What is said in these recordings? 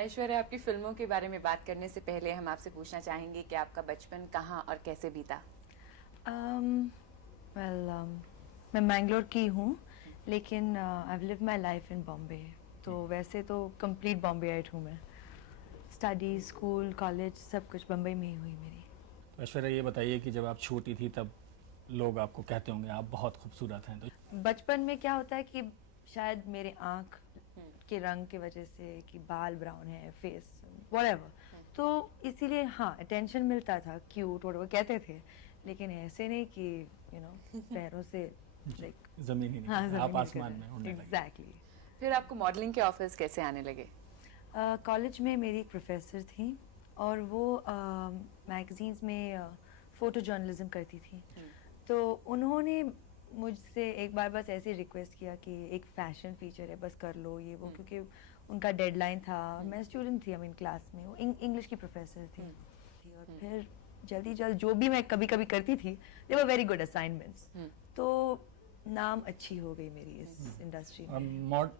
ऐश्वर्या, आपकी फिल्मों के बारे में बात करने से पहले हम आपसे पूछना चाहेंगे कि आपका बचपन कहाँ और कैसे बीता। वेल मैं मैंगलोर की हूँ, लेकिन I live my life in Bombay. तो वैसे तो कंप्लीट बॉम्बेआइट हूँ मैं। स्टडी, स्कूल, कॉलेज सब कुछ बम्बई में ही हुई मेरी। तो ऐश्वर्या ये बताइए कि जब आप छोटी थी तब लोग आपको कहते होंगे आप बहुत खूबसूरत हैं, तो बचपन में क्या होता है कि शायद मेरे आँख के रंग की वजह से कि बाल ब्राउन है, फेस व्हाटएवर, तो इसीलिए हाँ अटेंशन मिलता था, क्यूट व्हाटएवर कहते थे, लेकिन ऐसे नहीं कि पैरों से लाइक जमीन ही नहीं, हाँ आप जमीन आसमान में उड़ने लगे। एग्जैक्टली। फिर आपको मॉडलिंग के ऑफर्स कैसे आने लगे? कॉलेज में मेरी एक प्रोफेसर थी और वो मैगजीन्स में फ़ोटो जर्नलिज्म करती थी। तो उन्होंने मुझसे एक बार बस ऐसे रिक्वेस्ट किया कि एक फैशन फीचर है, बस कर लो ये वो, क्योंकि उनका डेडलाइन था। मैं स्टूडेंट थी, आई मीन क्लास में, वो इंग्लिश की प्रोफेसर थी। और फिर जल्दी जो भी मैं कभी कभी करती थी, दे वर वेरी गुड असाइनमेंट्स। तो नाम अच्छी हो गई मेरी इस इंडस्ट्री में।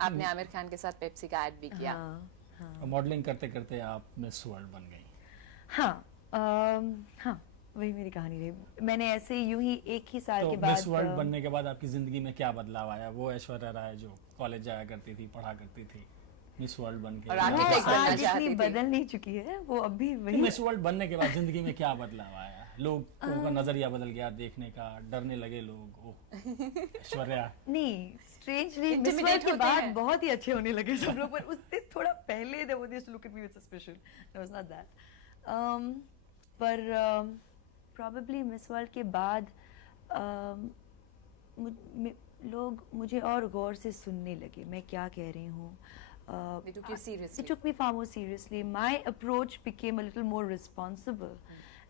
आपने आमिर खान के साथ पेप्सी का ऐड भी किया। हाँ हाँ मॉडलिंग करते करते आप मिस वर्ल्ड बन गई। हाँ। हाँ, वही मेरी कहानी रही। मैंने ऐसे यूं ही एक ही साल तो के बाद मिस वर्ल्ड बनने के बाद आपकी जिंदगी में क्या बदलाव आया? वो ऐश्वर्या राय जो कॉलेज जाया करती थी, पढ़ा करती थी, मिस वर्ल्ड बन के और या आगे वो देख बनना आज चाहती इतनी थी। बदल नहीं चुकी है, वो अभी तो वही। मिस वर्ल्ड बनने के बाद जिंदगी में क्या बदलाव आया? लोगों का नजरिया बदल गया देखने का, डरने लगे लोग, ओह ऐश्वर्या। नहीं, स्ट्रेंजली मिस Intimidate वर्ल्ड के होते बाद हैं। बहुत ही अच्छे होने लगे सब लोग, पर उससे थोड़ा पहले दे वो this look at me with suspicion, it was not that. पर प्रोबेबली मिस वर्ल्ड के बाद um, लोग मुझे और गौर से सुनने लगे, मैं क्या कह रही हूँ। They took you seriously. They took me far more seriously. My approach became a little more responsible,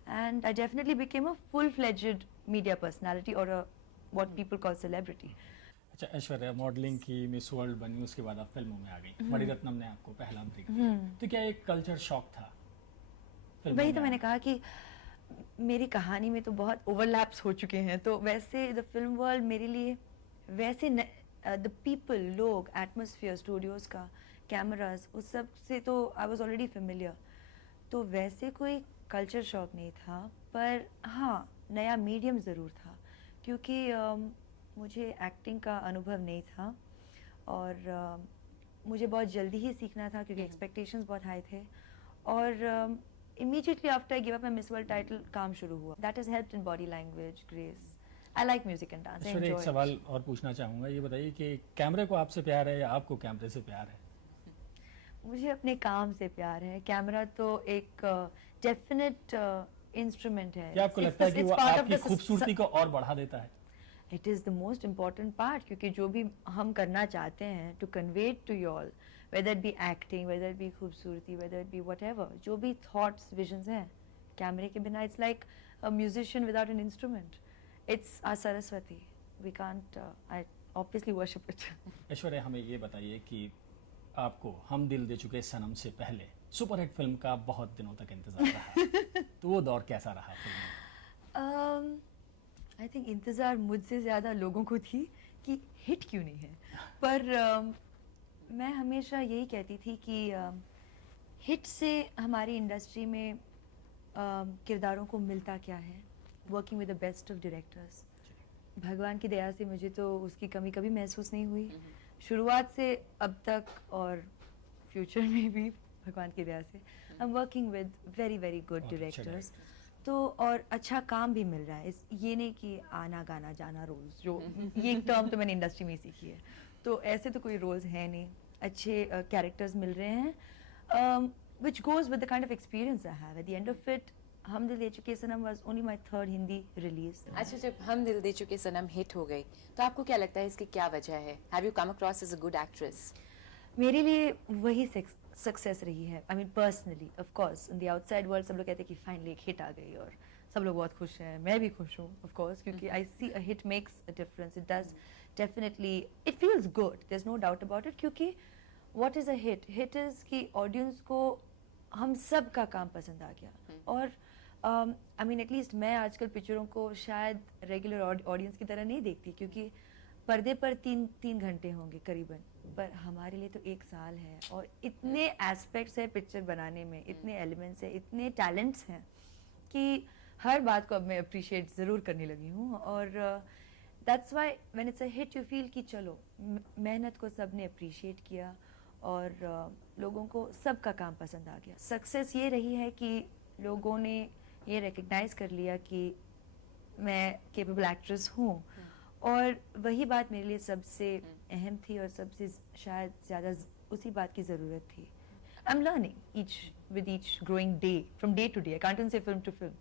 and I definitely became a full-fledged media personality or a what people call celebrity. अच्छा Aishwarya, modelling की, miss world बनी, उसके बाद आप फिल्मों में आ गई। मणिरत्नम ने आपको पहला ब्रेक दिया, तो क्या एक कल्चर शॉक था फिल्मों वही में तो मैंने आना? कहा कि मेरी कहानी में तो बहुत ओवरलैप्स हो चुके हैं, तो वैसे द फिल्म वर्ल्ड मेरे लिए वैसे द पीपल, लोग, एटमॉस्फेयर, स्टूडियोज का, कैमरास, उस सब से तो आई वाज ऑलरेडी फेमिलियर। तो वैसे कोई कल्चर शॉक नहीं था, पर हाँ नया मीडियम ज़रूर था, क्योंकि मुझे एक्टिंग का अनुभव नहीं था और मुझे बहुत जल्दी ही सीखना था क्योंकि एक्सपेक्टेशंस बहुत हाई थे। और immediately after I gave up my Miss World title, काम शुरू हुआ. That has helped in body language, grace. I like music and dance. I Aishwarya, enjoy एक it. सवाल और पूछना चाहूंगा, ये बताइए कि कैमरे को आपसे प्यार है या आपको कैमरे से प्यार है? मुझे अपने काम से प्यार है। कैमरा तो एक डेफिनेट इंस्ट्रूमेंट है। क्या आपको लगता है कि वो आपकी खूबसूरती को और बढ़ा देता है? It is the most important part, क्योंकि जो भी हम करना चाहते हैं to convey to you all, whether it be acting, whether it be खूबसूरती, whether it be what ever, जो भी थॉट्स विजन्स हैं, कैमरे के बिना it's like a musician without an instrument. It's a Saraswati, we can't, I obviously worship it. Aishwarya, हमें ये बताइए कि आपको हम दिल दे चुके सनम से पहले सुपरहिट फिल्म का बहुत दिनों तक इंतजार रहा तो वो दौर कैसा रहा फिल्म में? आई थिंक इंतज़ार मुझसे ज़्यादा लोगों को थी कि हिट क्यों नहीं है, पर मैं हमेशा यही कहती थी कि हिट से हमारी इंडस्ट्री में किरदारों को मिलता क्या है, working with the best of directors. भगवान की दया से मुझे तो उसकी कमी कभी महसूस नहीं हुई, शुरुआत से अब तक, और फ्यूचर में भी भगवान की दया से I am working with very very good बहुत अच्छे डायरेक्टर्स। directors। तो और अच्छा काम भी मिल रहा है, ये नहीं कि आना गाना जाना रोल्स, जो ये टर्म तो मैंने इंडस्ट्री में ही सीखी है। तो ऐसे तो कोई रोल्स है नहीं, अच्छे कैरेक्टर्स मिल रहे हैं, which goes with the kind of experience I have. At the end of it, Hum Dil De Chuke Sanam was only my third Hindi release. अच्छा, जब हम दिल दे चुके सनम हिट हो गई तो आपको क्या लगता है इसकी क्या वजह है? Have you come across as a good actress? मेरे लिए वही सक्सेस रही है। I mean personally, of course in the outside world सब लोग कहते हैं कि फाइनली एक हिट आ गई और सब लोग बहुत खुश हैं, मैं भी खुश हूँ ऑफ कोर्स, क्योंकि I see a hit makes a difference. It does definitely, it feels good, there is no doubt about it, क्योंकि what is a hit? Hit is कि ऑडियंस को हम सब का काम पसंद आ गया। और आई मीन एटलीस्ट मैं आजकल पिक्चरों को शायद रेगुलर ऑडियंस की तरह नहीं देखती, क्योंकि पर्दे पर 3 घंटे होंगे करीबन, पर हमारे लिए तो 1 साल है, और इतने एस्पेक्ट्स है पिक्चर बनाने में, इतने एलिमेंट्स हैं, इतने टैलेंट्स हैं कि हर बात को अब मैं अप्रिशिएट ज़रूर करने लगी हूँ। और that's why when it's a hit you feel कि चलो मेहनत को सब ने अप्रिशिएट किया, और लोगों को सबका काम पसंद आ गया। सक्सेस ये रही है कि लोगों ने ये रिकग्नाइज़ कर लिया कि मैं केपेबल एक्ट्रेस हूँ, और वही बात मेरे लिए सबसे अहम थी, और सबसे शायद ज़्यादा उसी बात की ज़रूरत थी। I am learning with each growing day, from day to day. I can't even say film to film.